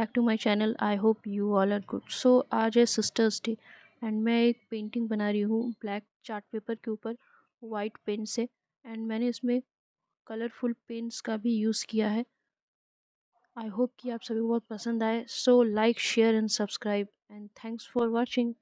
Back to my channel. I hope you all are good. So आज है sisters day and मैं एक पेंटिंग बना रही हूँ ब्लैक चार्ट पेपर के ऊपर वाइट पेन से। एंड मैंने इसमें कलरफुल पेन्स का भी यूज़ किया है। आई होप कि आप सभी को बहुत पसंद आए। So like share and subscribe and thanks for watching.